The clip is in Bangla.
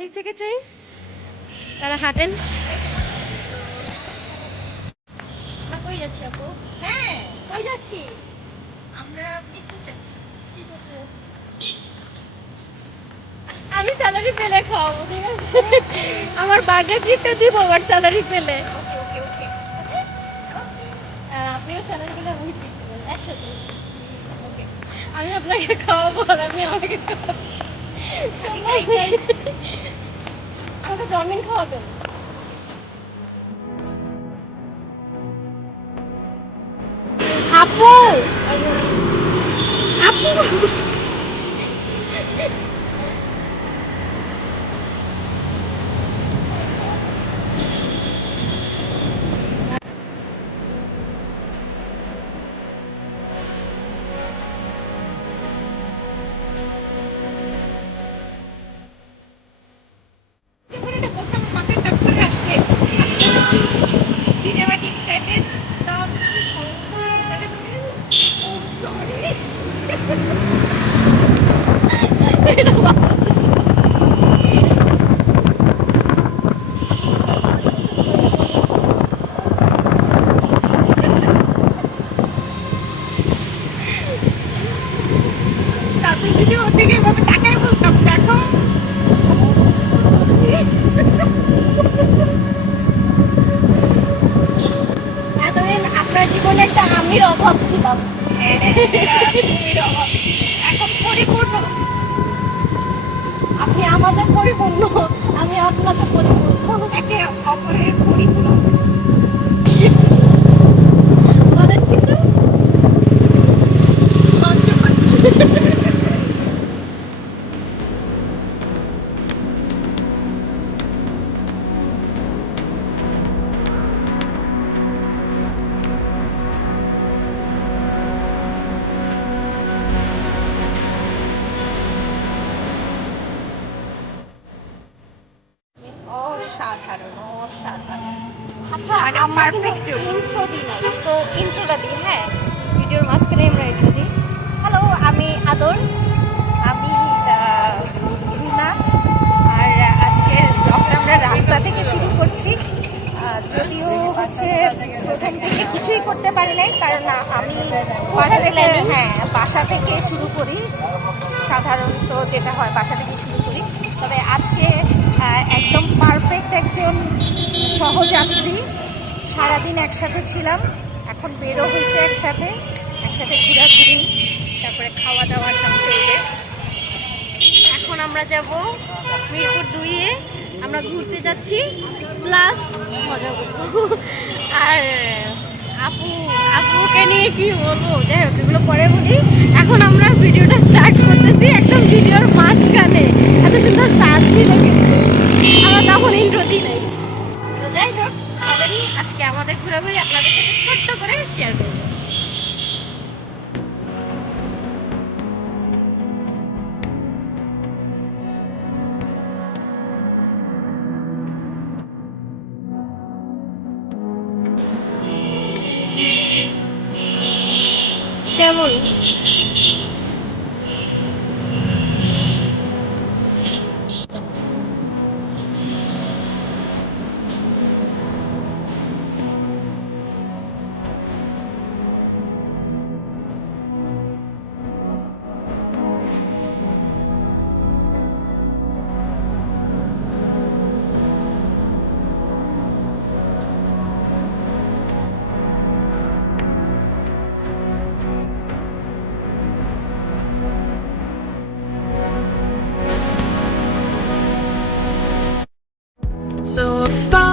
দিক থেকে চাই? তারা হাঁটেন। আমরা কই যাচ্ছি আপু? হ্যাঁ কই যাচ্ছি? আমরা পিকনিক যাচ্ছি? কি করব? আমি স্যালারি পেলে খাওয়াবো ঠিক আছে? আমার বার্থডে গিফটটা দিব আমার স্যালারি পেলে। ওকে ওকে ওকে আর আপনিও স্যালারি পেলে আমি একসাথে। ওকে। আমি আপনাকে খাওয়াবো আর আপনি আমাকে খাওয়াবেন। আমাকে চাউমিন খাওয়াবেন। আপু! আপু! জীবনে একটা আমির অভাব ছিলাম। এখন পরিপূর্ণ। আপনি আমাদের পরিপূর্ণ আমি আপনাদের পরিপূর্ণ। একে অপরের পরিপূরক আচ্ছা মানে আমার ইন্ট্রো দিই নাই। সো ইন্ট্রোটা দিই হ্যাঁ? ভিডিওর মাঝখানে আমরা ইন্ট্রো দিই। হ্যালো আমি আদর। আমি রুনা। আর আজকের ব্লগটা আমরা রাস্তা থেকে শুরু করছি। যদিও হচ্ছে প্রথম থেকে কিছুই করতে পারি নাই কারণ আমি বাসা থেকে হ্যাঁ বাসা থেকে শুরু করি। সাধারণত যেটা হয় বাসা থেকে শুরু করি। তবে আজকে একদম পারফেক্ট একজন সহযাত্রী। সারাদিন একসাথে ছিলাম, এখন বেরো হয়েছে একসাথে একসাথে ঘোরাঘুরি, তারপরে খাওয়া দাওয়া সব চলবে। এখন আমরা যাব মিরপুর দুইয়ে, আমরা ঘুরতে যাচ্ছি, প্লাস মজা করব। আর আপু, আপুকে নিয়ে কি বলব? যাই হোক, এগুলো পরে বলি। এখন আমরা ভিডিওটা স্টার্ট করতেছি একদম ভিডিওর মাঝখানে এত সুন্দর সাজ ছিল কিন্তু আমরা তখন ইন্ট্রো দিই নাই তো যাই হোক আমাদেরই আজকে আমাদের ঘোরাঘুরি আপনাদের সাথে ছোট্ট করে শেয়ার করব। কেমন? far.